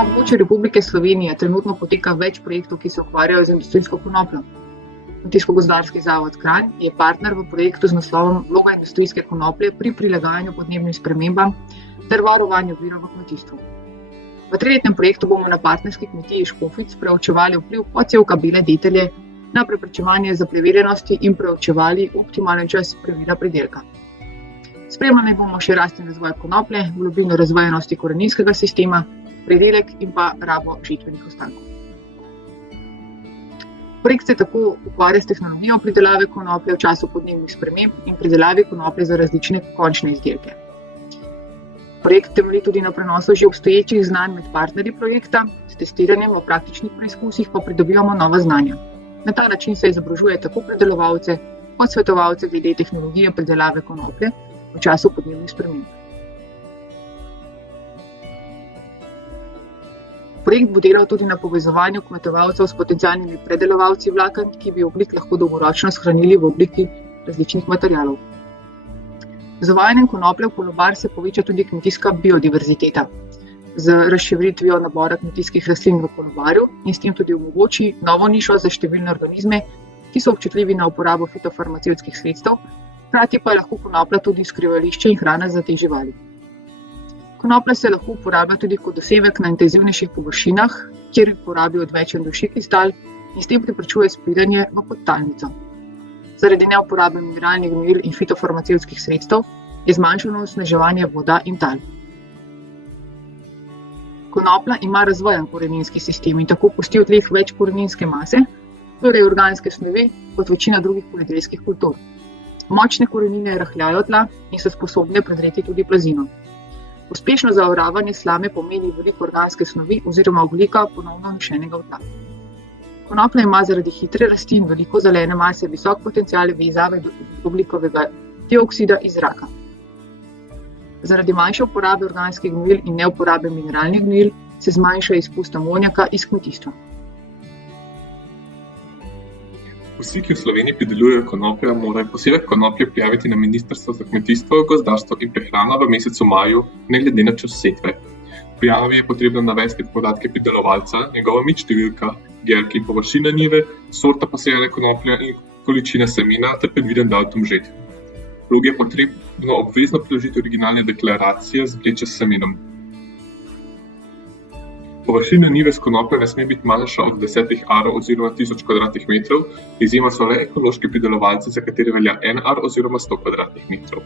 Na območju Republike Slovenije trenutno poteka več projektov, ki se ukvarjajo z industrijsko konopljo. Kmetijsko-gozdarski zavod Kranj je partner v projektu z naslovom Vloga industrijske konoplje pri prilagajanju podnebnim spremembam ter varovanju virov v kmetijstvu. V triletnem projektu bomo na partnerski kmetiji Škofic preučevali vpliv podsevka bele detelje na preprečevanje zapleveljenosti in preučevali optimalen čas previda pridelka. Spremljali bomo še rast in razvoj konoplje, globino razvajanosti koreninskega sistema, pridelek in pa rabo žitvenih ostankov. Projekt se tako ukvarja s tehnologijo pridelave konoplje v času podnebnih sprememb in pridelavi konoplje za različne končne izdelke. Projekt temelji tudi na prenosu že obstoječih znanj med partnerji projekta, s testiranjem v praktičnih preizkusih pa pridobivamo nova znanja. Na ta način se izobražuje tako predelovalce kot svetovalce glede tehnologije pridelave konoplje v času podnebnih sprememb. Projekt bo delal tudi na povezovanju kmetovalcev s potencialnimi predelovalci vlaken, ki bi ogljik lahko dolgoročno shranili v obliki različnih materialov. Z uvajanjem konoplje v kolobar se poveča tudi kmetijska biodiverziteta. Z razširitvijo nabora kmetijskih rastlin v kolobarju in s tem tudi omogoči novo nišo za številne organizme, ki so občutljivi na uporabo fitofarmacevtskih sredstev, hkrati pa je lahko konoplja tudi skrivališče in hrana za te živali. Konoplja se lahko uporablja tudi kot dosevek na intenzivnejših površinah, kjer uporabi odvečen dušik kristal in s tem preprečuje spiranje v podtalnico. Zaradi neuporabe mineralnih gnojil in fitofarmacevtskih sredstev je zmanjšano onesnaževanje voda in tal. Konoplja ima razvojen koreninski sistem in tako pusti v tleh več koreninske mase, torej organske snovi, kot večina drugih poljedelskih kultur. Močne korenine rahljajo tla in so sposobne prezreti tudi plazino. Uspešno zaoravanje slame pomeni veliko organske snovi oziroma ogljika ponovno vnešenega v tla. Konoplja ima zaradi hitre rasti in veliko zelene mase visok potencial vezave ogljikovega dioksida iz zraka. Zaradi manjše uporabe organskih gnojil in neuporabe mineralnih gnojil se zmanjša izpust amonijaka iz kmetijstva. Vsi, ki v Sloveniji pridelujejo konopljo, morajo posevek konoplje prijaviti na Ministrstvo za kmetijstvo, gozdarstvo in prehrano v mesecu maju, ne glede na čas setve. V prijavi je potrebno navesti podatke pridelovalca, njegova številka, gelk in površina njive, sorta posejane konoplje in količina semena ter predviden datum žetve. Vlogi je potrebno obvezno priložiti originalne deklaracije z vleče s semenom. Površina njive s konopljo ne sme biti manjša od 10 arov oziroma 1000 kvadratnih metrov, izjema so le ekološki pridelovalci, za katere velja 1 ar oziroma 100 kvadratnih metrov.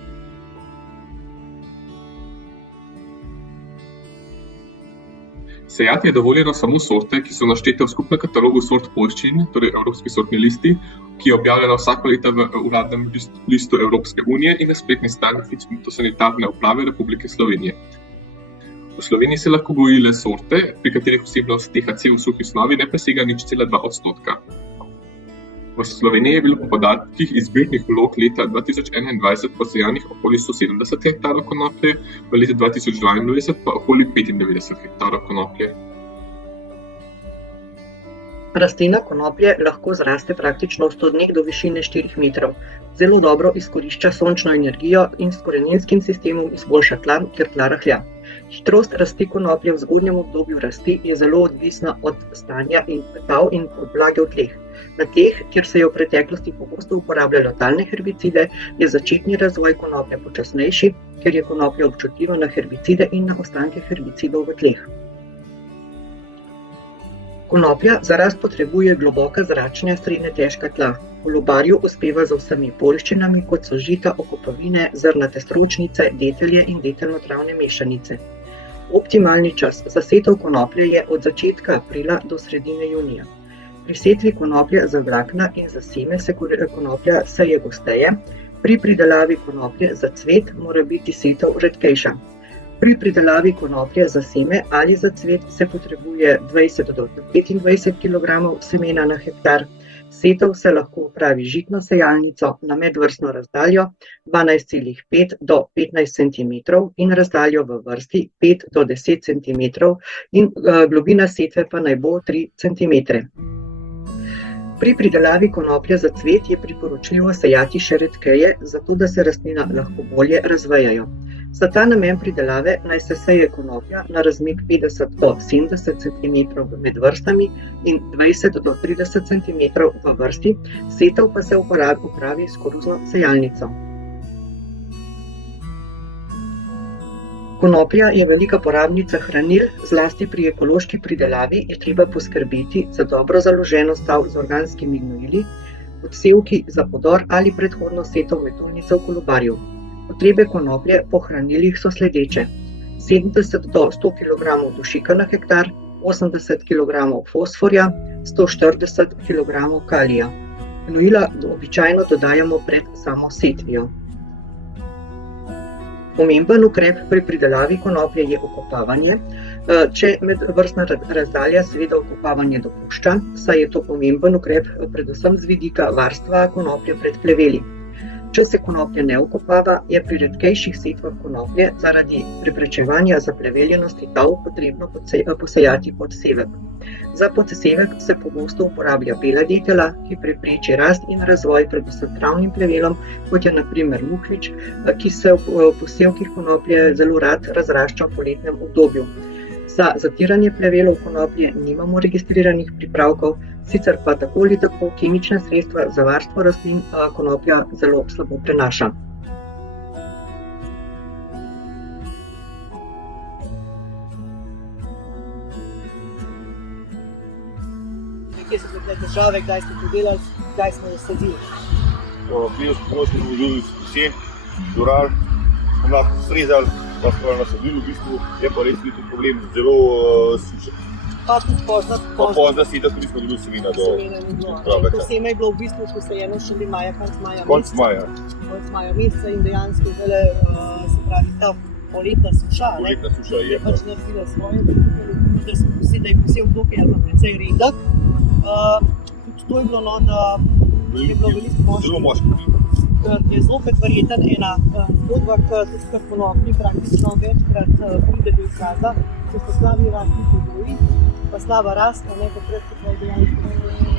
Sejati je dovoljeno samo sorte, ki so naštete v skupnem katalogu sort poljščin, torej Evropski sortni listi, ki je objavljena vsako leto v uradnem listu Evropske unije in na spletni strani Fitosanitarne uprave Republike Slovenije. V Sloveniji se lahko goji le sorte, pri katerih vsebnost THC v suhi snovi ne presega 0,2%. V Sloveniji je bilo po podatkih iz zbirnih vlog leta 2021 posejanih okoli 170 hektarov konoplje, v letu 2022 pa okoli 95 hektarov konoplje. Rastlina konoplje lahko zraste praktično v 100 dneh do višine 4 metrov. Zelo dobro izkorišča sončno energijo in s koreninskim sistemom izboljša tla, ker tla rahlja. Hitrost rasti konoplje v zgodnjem obdobju rasti je zelo odvisna od stanja in tal in od vlage v tleh. Na tleh, kjer se je v preteklosti pogosto uporabljalo talne herbicide, je začetni razvoj konoplje počasnejši, ker je konoplja občutljiva na herbicide in na ostanke herbicidov v tleh. Konoplja za rast potrebuje globoka zračna, srednje težka tla. V kolobarju uspeva z vsemi poljščinami, kot so žita, okopovine, zrnate stročnice, detelje in detelno-travne mešanice. Optimalni čas za setev konoplje je od začetka aprila do sredine junija. Pri setvi konoplje za vlakna in za seme se konoplja seje gosteje, pri pridelavi konoplje za cvet mora biti setev redkejša. Pri pridelavi konoplje za seme ali za cvet se potrebuje 20 do 25 kg semena na hektar. Setev se lahko opravi žitno sejalnico na medvrstno razdaljo 12,5 do 15 cm in razdaljo v vrsti 5 do 10 cm in globina setve pa naj bo 3 cm. Pri pridelavi konoplje za cvet je priporočljivo sejati še redkeje, zato da se rastlina lahko bolje razvijajo. Za ta namen pridelave naj se seje konoplja na razmik 50 do 70 cm med vrstami in 20 do 30 cm v vrsti, setev pa se upravi s koruzno sejalnico. Konoplja je velika porabnica hranil, zlasti pri ekološki pridelavi je treba poskrbeti za dobro založenost tal z organskimi gnojili, odsevki za podor ali predhodno setev metuljnice v kolobarju. Potrebe konoplje po hranilih so sledeče: 70 do 100 kg dušika na hektar, 80 kg fosforja, 140 kg kalija. Gnojila običajno dodajamo pred samo setvijo. Pomemben ukrep pri pridelavi konoplje je okopavanje. Če medvrstna razdalja seveda okopavanje dopušča, saj je to pomemben ukrep predvsem z vidika varstva konoplje pred pleveli. Če se konoplja ne okopava, je pri redkejših setvah konoplje zaradi preprečevanja zapleveljenosti tal potrebno posejati podsevek. Za podsevek se pogosto uporablja bela detelja, ki prepreči rast in razvoj predvsem travnim plevelom, kot je na primer mukvič, ki se v posevkih konoplje zelo rad razrašča v poletnem obdobju. Za zatiranje plevelov konoplje nimamo registriranih pripravkov, sicer pa tako ali tako kemična sredstva za varstvo rastlin konoplja zelo slabo prenaša. Kje so bile težave, kdaj ste to delali, kdaj smo jo sadili? Prije smo vzeli jesen, dorar, smo lahko srezali, pa smo jo nasadili, v bistvu je pa res tudi problem zelo sušen. Pa tudi pozna setev, tudi smo dobili semena do pravega. To seme je bilo v bistvu posejeno šele maja, konec maja meseca in dejansko zdajle, se pravi, ta poletna suša, je pač naredila svoje, da je posev dokaj ali pa precej redek. Tudi to je bilo, da je bilo veliko moških. Zelo moških. Je zopet verjeten ena zgodba, tudi kar konoplji praktično večkrat pride do izraza, če so slabi rastni pogoji, pa slaba rast, takrat so dejansko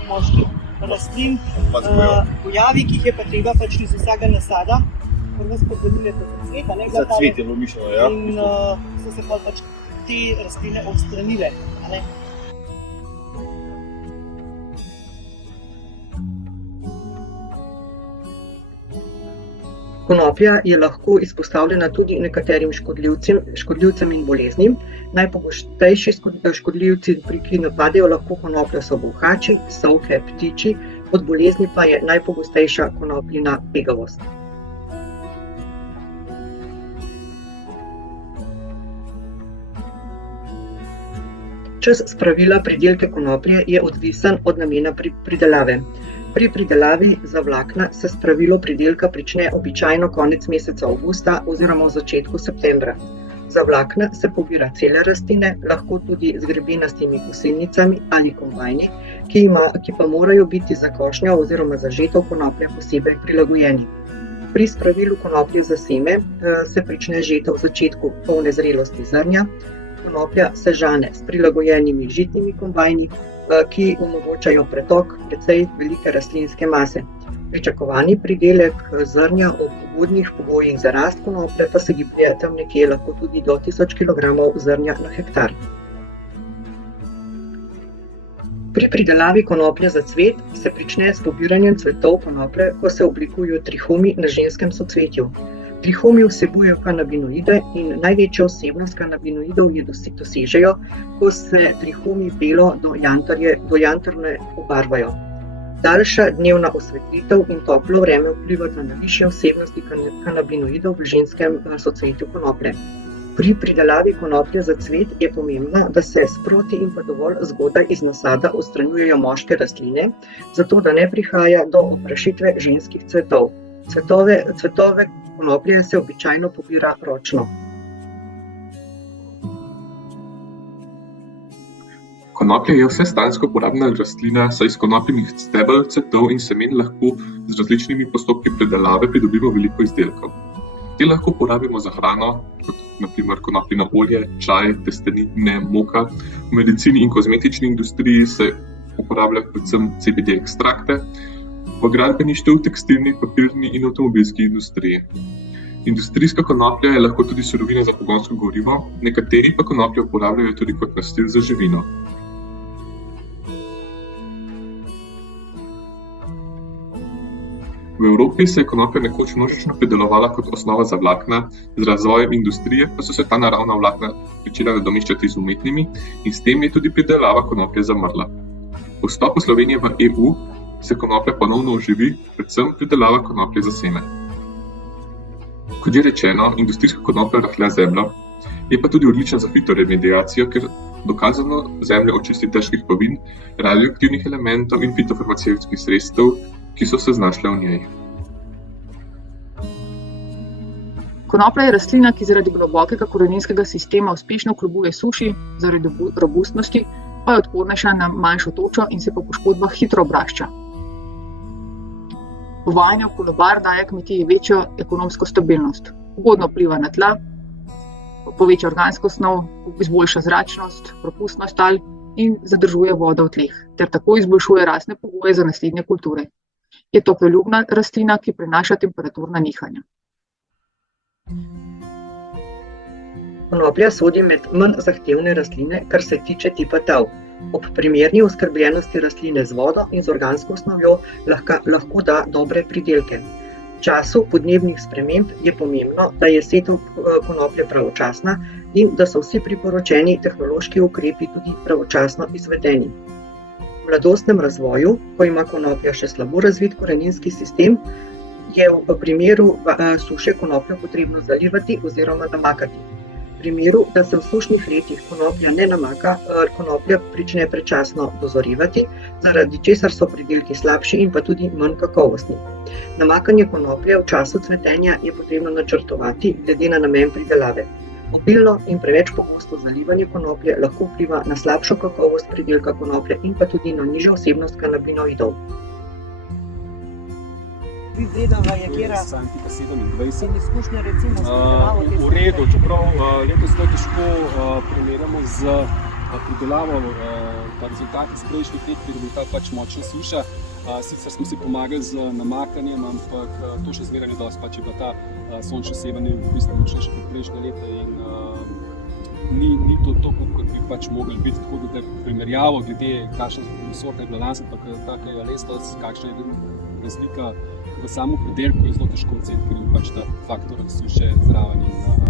moških rastlin, pojavi, ki jih je pa treba pač iz vsega nasada, prvo spodbudile za cvet, za cvet je bilo mišljeno, ja. In so se pa pač te rastline odstranile. Konoplja je lahko izpostavljena tudi nekaterim škodljivcem in boleznim. Najpogostejši škodljivci, ki napadejo lahko konopljo, so bolhači, sovke, ptiči, od bolezni pa je najpogostejša konopljina pegavost. Čas spravila pridelke konoplje je odvisen od namena pridelave. Pri pridelavi za vlakna se spravilo pridelka prične običajno konec meseca avgusta oziroma v začetku septembra. Za vlakna se pobira cele rastline, lahko tudi z grebenastimi kosilnicami ali kombajni, ki pa morajo biti za košnjo oziroma za žetev konoplje posebej prilagojeni. Pri spravilu konoplje za seme se prične žetev v začetku polne zrelosti zrnja. Konoplja se žane s prilagojenimi žitnimi kombajni, ki omogočajo pretok precej velike rastlinske mase. Pričakovani pridelek zrnja ob ugodnih pogojih za rast konoplje pa se giblje tam nekje lahko tudi do 1000 kg zrnja na hektar. Pri pridelavi konoplje za cvet se prične s pobiranjem cvetov konoplje, ko se oblikujejo trihumi na ženskem soцветju. Trihumi vsebujejo kanabinoide in največjo vsebnost kanabinoidov dosežejo, ko se trihumi belo do jantarne obarvajo. Daljša dnevna osvetlitev in toplo vreme vplivata na višje vsebnosti kanabinoidov v ženskem socvetju konoplje. Pri pridelavi konoplje za cvet je pomembno, da se sproti in pa dovolj zgodaj iz nasada odstranjujejo moške rastline, zato da ne prihaja do oprašitve ženskih cvetov. Cvetove konoplje se običajno pobira ročno. Konoplja je vsestansko uporabna rastlina, saj iz konopljinih stebel, cvetov in semen lahko z različnimi postopki pridelave pridobimo veliko izdelkov. Te lahko uporabimo za hrano, kot na primer konopljino olje, čaj, testenine, moka. V medicini in kozmetični industriji se uporablja predvsem CBD ekstrakte, v gradbeništvu, tekstilni, papirni in avtomobilski industriji. Industrijska konoplja je lahko tudi surovina za pogonsko gorivo, nekateri pa konopljo uporabljajo tudi kot mastil za živino. V Evropi se je konoplja nekoč množično pridelovala kot osnova za vlakna, z razvojem industrije pa so se ta naravna vlakna začela nadomeščati z umetnimi in s tem je tudi pridelava konoplje zamrla. Po vstopu Slovenije v EU se konoplja ponovno oživi, predvsem pridelava konoplje za seme. Kot že rečeno, industrijska konoplja rahlja zemljo, je pa tudi odlična za fitoremediacijo, ker dokazano zemljo očisti težkih kovin, radioaktivnih elementov in fitofarmacevtskih sredstev, ki so se znašle v njej. Konoplja je rastlina, ki zaradi globokega koreninskega sistema uspešno kljubuje suši, zaradi robustnosti pa je odpornejša na manjšo točo in se po poškodbah hitro obrašča. Uvajanje v kolobar daje kmetiji večjo ekonomsko stabilnost, ugodno vpliva na tla, poveča organsko snov, izboljša zračnost, propustnost tal in zadržuje vodo v tleh, ter tako izboljšuje rastne pogoje za naslednje kulture. Je toploljubna rastlina, ki prenaša temperaturna nihanja. Konoplja sodi med manj zahtevne rastline, kar se tiče tipa tav. Ob primerni oskrbljenosti rastline z vodo in z organsko snovjo lahko da dobre pridelke. V času podnebnih sprememb je pomembno, da je setev konoplje pravočasna in da so vsi priporočeni tehnološki ukrepi tudi pravočasno izvedeni. V mladostnem razvoju, ko ima konoplja še slabo razvit koreninski sistem, je v primeru suše konopljo potrebno zalivati oziroma namakati. V primeru, da se v sušnih letih konoplja ne namaka, konoplja prične predčasno dozorevati, zaradi česar so pridelki slabši in pa tudi manj kakovostni. Namakanje konoplje v času cvetenja je potrebno načrtovati glede na namen pridelave. Obilno in preveč pogosto zalivanje konoplje lahko vpliva na slabšo kakovost pridelka konoplje in pa tudi na nižjo vsebnost kanabinoidov. Izredava je kjera Santika 27. in izkušnje recimo s pridelavo te V redu, čeprav letos zelo težko primerjamo z pridelavo pa rezultati iz prejšnjih let, ker je bila pač močna suša. Sicer smo si pomagali z namakanjem, ampak to še zmeraj ni dosti, pač je bila ta sončna sevanja v bistvu močnejša kot prejšnje leta in ni to tako, kot bi pač mogli biti, tako da primerjavo glede kakšna sorta je bila lanska, kakšna je letos, kakšna je razlika v samem pridelku je zelo težko oceniti, ker je pač ta faktor suše zraven.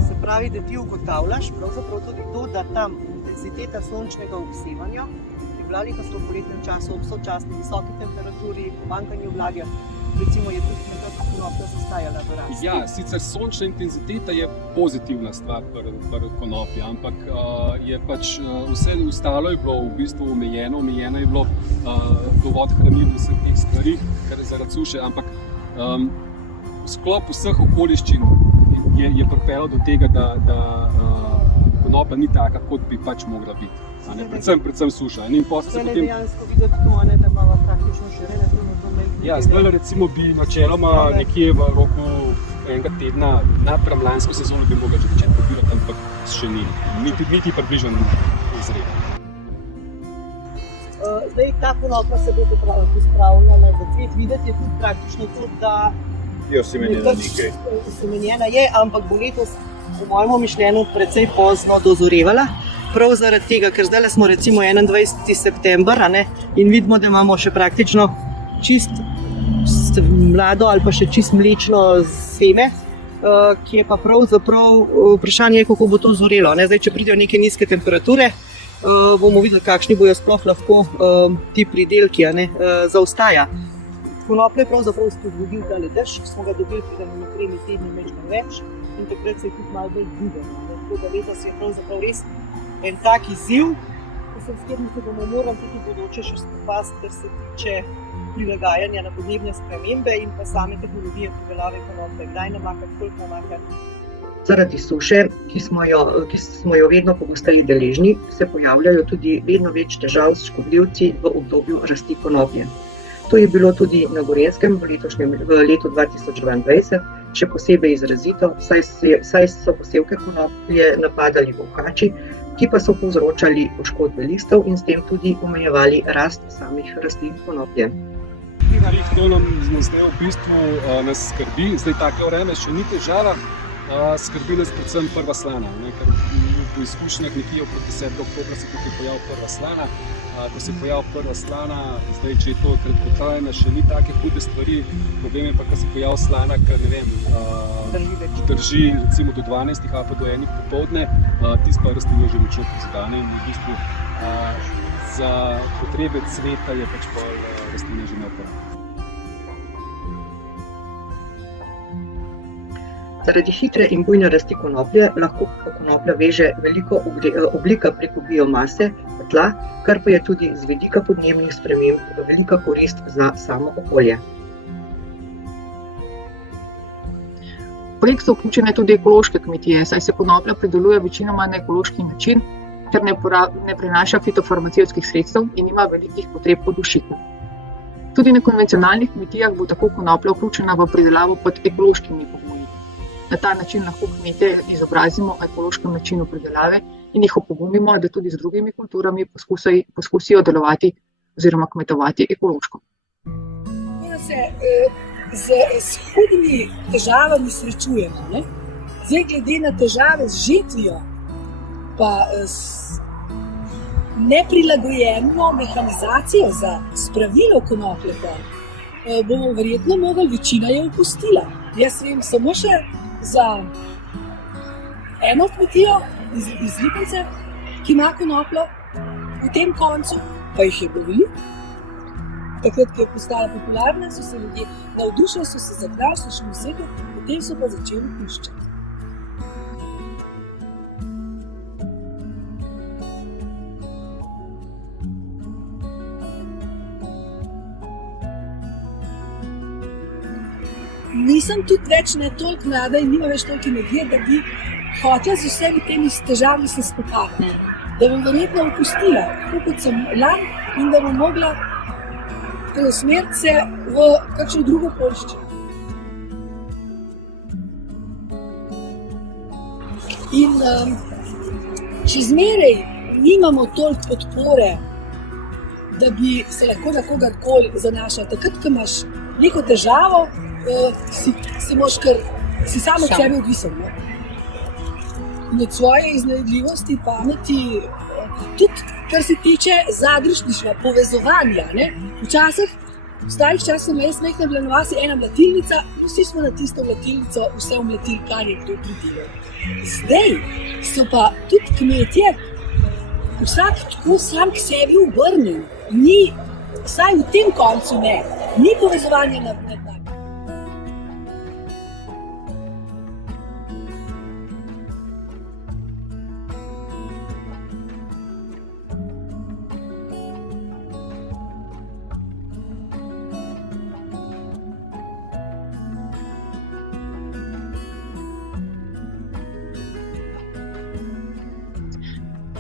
Se pravi, da ti ugotavljaš pravzaprav tudi to, da tam intenziteta sončnega obsevanja je bila letos v poletnem času ob sočasni visoki temperaturi, pomanjkanju vlage, recimo je tudi nekako konoplja zastajala v rasti. Ja, sicer sončna intenziteta je pozitivna stvar pri konoplji, ampak je pač vse ostalo je bilo v bistvu omejeno je bilo dovod hranil v vseh teh stvarih, kar je zaradi suše, ampak v sklopu vseh okoliščin je pripeljalo do tega, da konoplja ni taka, kot bi pač mogla biti. Predvsem suša. Zdaj je dejansko videti to, da imamo praktično še relativno to mejno. Ja, zdaj recimo bi načeloma nekje v roku enega tedna na pramlansko sezono bi mogla že začeti pobirati, ampak še ni. Niti približno izred. Zdaj ta konoplja se bo pospravljala za cvet. Videti je tudi praktično to, da Je osemenjena nekaj. Osemenjena je, ampak bo letos po mojem mišljenju precej pozno dozorevala. Prav zaradi tega, ker zdaj smo recimo 21. september in vidimo, da imamo še praktično čist mlado ali pa še čist mlečno seme, ki je pa pravzaprav vprašanje, kako bo to zorelo. Zdaj, če pridejo neke nizke temperature, bomo videli, kakšni bojo sploh lahko ti pridelki zaostaja. Konoplje je pravzaprav spodbudil tale dež, smo ga dobili pred 3 tedni majčkeno več in takrat se je tudi malo bolj dvigal. Tako da letos je pravzaprav res en tak izziv, s katerim se bomo morali tudi v bodoče še spopasti, kar se tiče prilagajanja na podnebne spremembe in pa same tehnologije pridelave konoplje, kdaj namakati, koliko namakati. Zaradi suše, ki smo jo vedno pogosteje deležni, se pojavljajo tudi vedno več težav s škodljivci v obdobju rasti konoplje. To je bilo tudi na Gorenjskem v letu 2022 še posebej izrazito, saj so posevke konoplje napadali volkači, ki pa so povzročali poškodbe listov in s tem tudi omejevali rast samih rastlin konoplje. To nam zdaj v bistvu nas skrbi, zdaj tako vreme še ni težava, skrbi nas predvsem prva slana, ne, ker po izkušnjah nekje okrog 10. oktobra se tukaj pojavi prva slana. Ko se pojavi prva slana, zdaj, če je to kratkotrajna, še ni take hude stvari. Problem je pa, ko se pojavi slana, ker ne vem, drži recimo do 12 ali pa do 1 popoldne, tisto pa rastlinje že močno prizadene in v bistvu za potrebe cveta je pač pol rastlinje že neuporabno. Zaradi hitre in bujne rasti konoplje lahko konoplja veže veliko ogljika preko biomase v tla, kar pa je tudi z vidika podnebnih sprememb velika korist za samo okolje. V projekt so vključene tudi ekološke kmetije, saj se konoplja prideluje večinoma na ekološki način, ter ne prenaša fitofarmacevtskih sredstev in ima velikih potreb po dušiku. Tudi na konvencionalnih kmetijah bo tako konoplja vključena v pridelavo pod ekološkimi pogoji. Na ta način lahko kmete izobrazimo o ekološkem načinu pridelave in jih opogumimo, da tudi z drugimi kulturami poskusijo delovati oziroma kmetovati ekološko. Mi se z hudimi težavami srečujemo. Ne? Zdaj, glede na težave z žetvijo, pa s neprilagojeno mehanizacijo za spravilo konoplje, bomo verjetno mogli večina je opustila. Jaz vem samo še za eno kmetijo iz Lipice, ki ima konopljo, v tem koncu pa jih je bilo veliko. Takrat, ko je postala popularna, so se ljudje navdušili, so se zagnali, so šli v svet, potem so pa začeli puščati. Nisem tudi več ne toliko mlada in nima več toliko energije, da bi hotela z vsemi temi težavami se spopadati. Da bom verjetno opustila, tako kot sem lani, in da bom mogla preusmeriti se v kakšno drugo poljščino. In če zmeraj nimamo toliko podpore, da bi se lahko na kogarkoli zanašala. Takrat, ko imaš neko težavo, si sam od sebe odvisen. In od svoje iznajdljivosti, pameti, tudi kar se tiče zadružništva, povezovanja. Ne? Včasih, v starih časih sem jaz nekaj bila na vasi ena mlatilnica, vsi smo na tisto mlatilnico vse omlatili, kar je kdo pridelal. Zdaj so pa tudi kmetje vsak tako sam k sebi obrnil. Ni, vsaj v tem koncu ne, ni povezovanja med nami.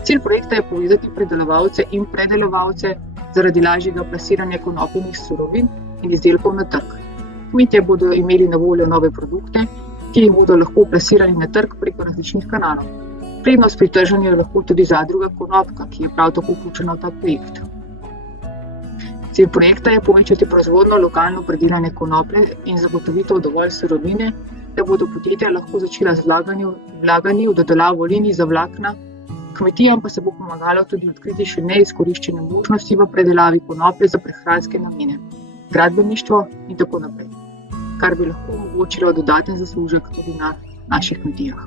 Cilj projekta je povezati pridelovalce in predelovalce zaradi lažjega plasiranja konopljenih surovin in izdelkov na trg. Kmetje bodo imeli na voljo nove produkte, ki jih bodo lahko plasirali na trg preko različnih kanalov. Prednost pri trženju je lahko tudi zadruga Konopka, ki je prav tako vključena v ta projekt. Cilj projekta je povečati proizvodnjo lokalno predelane konoplje in zagotovitev dovolj surovine, da bodo podjetja lahko začela z vlaganji v dodelavo linij za vlakna. Kmetijam pa se bo pomagalo tudi odkriti še neizkoriščene možnosti v predelavi konoplje za prehranske namene, gradbeništvo in tako naprej, kar bi lahko omogočilo dodaten zaslužek tudi na naših kmetijah.